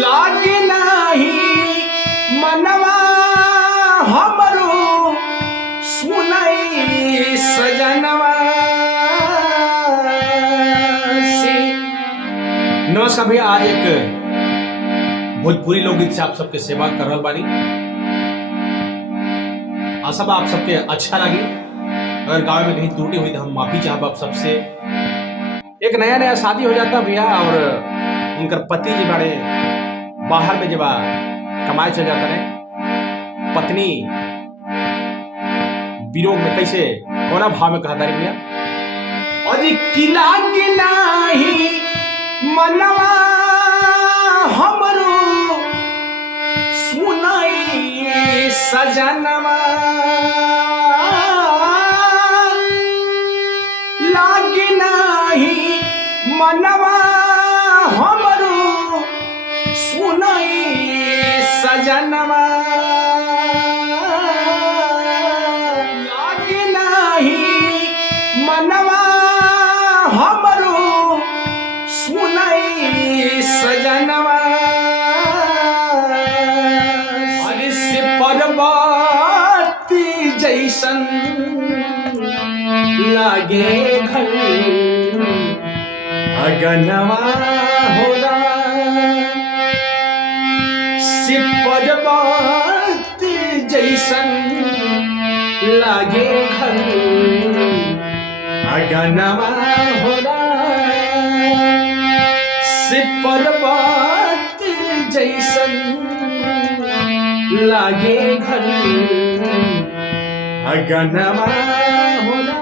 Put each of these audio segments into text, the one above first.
लागे नाही मनवा हमरो सुनाई सजनवा से। नमस्कार भैया, आज एक भोजपुरी लोकगीत से आप सबके सेवा कर रहल बानी। आशा बा आप सबके अच्छा लगी। अगर गाँव में कहीं त्रुटि हुई तो हम माफी चाहब आप सबसे। एक नया शादी हो जाता भैया और उनकर पति जी बड़े बाहर में जब कमाए चल जाता रहे, पत्नी विरोध में कैसे कोना भाव में कहता रहे भैया, और किला के नाही मनवा हमरो सुनाई सजनवा लागे नाही मनवा हमरो सुनाई सजनवा लागे नाही मनवा हमरो सुनाई सजनवा अरे से पर्वत जैसन लागे घर अगनवा होला से पर्वत जैसन लागे घर अगनवा होला से पर्वत जैसन लागे घर अगनवा होला।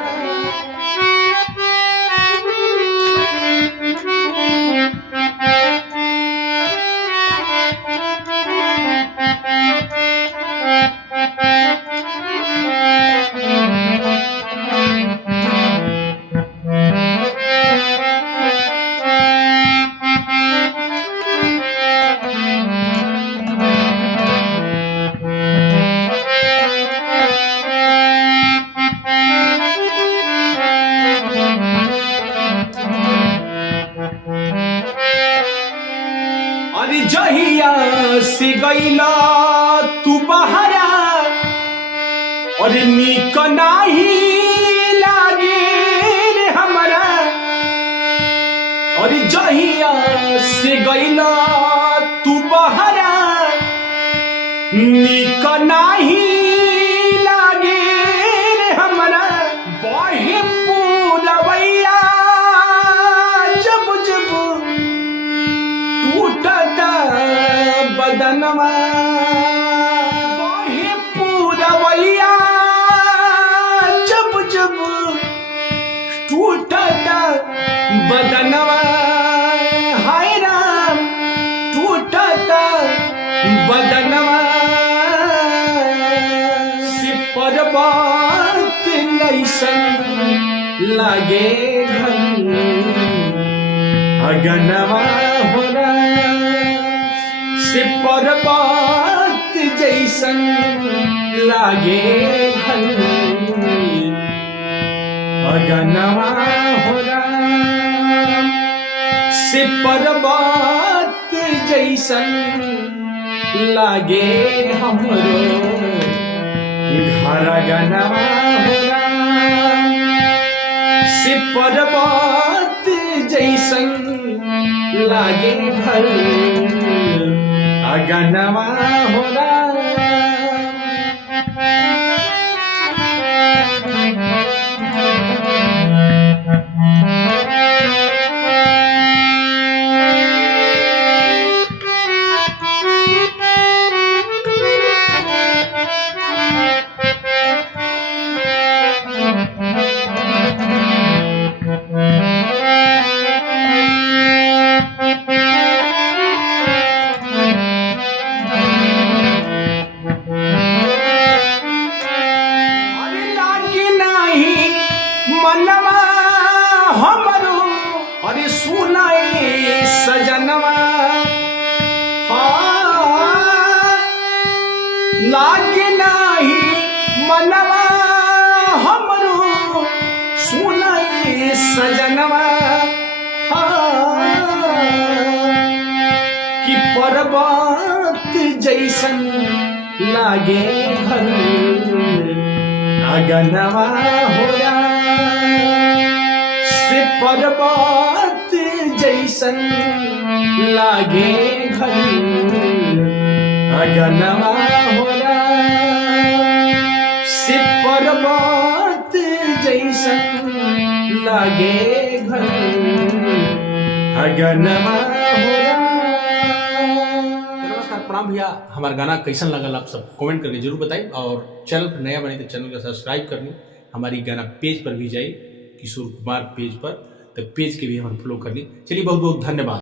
अरे जहिया से गईला तू बहरा और नीक नाही लागे रे हमरा, और जहिया से गईला तू बहरा नीक नाही लागे रे हमरा, बहे पूरवैया जब जब टूटता बदनवा, बहे पूरवैया जब जब टूटता बदनवा, हाय राम टूटता बदनवा से पर्वत नैसन लागे घर अगनवा होला से पर्वत जैसन लागे घर अगनवा होला से पर्वत जैसन लागे हमरो घर अगनवा होला से पर्वत जैसन लागे घर अगनवा होला। मनवा हमरो अरे सुनाई सजनवा, हाँ लागे नाही मनवा हमरो सुनाई सजनवा, हाँ कि पर्वत जैसन लागे घर अगनवा होला से पर्वत जैसन लागे घर अगनवा होला से पर्वत जैसन लागे घर अगनवा होला। नमस्कार प्रणाम भैया, हमारा गाना कैसन लगल आप सब कमेंट करके जरूर बताइए और चैनल पर नया बने तो चैनल को सब्सक्राइब कर ली। हमारी गाना पेज पर भी जाइए, किशोर कुमार पेज पर, तो पेज के भी हम फॉलो कर ली। चलिए बहुत बहुत धन्यवाद।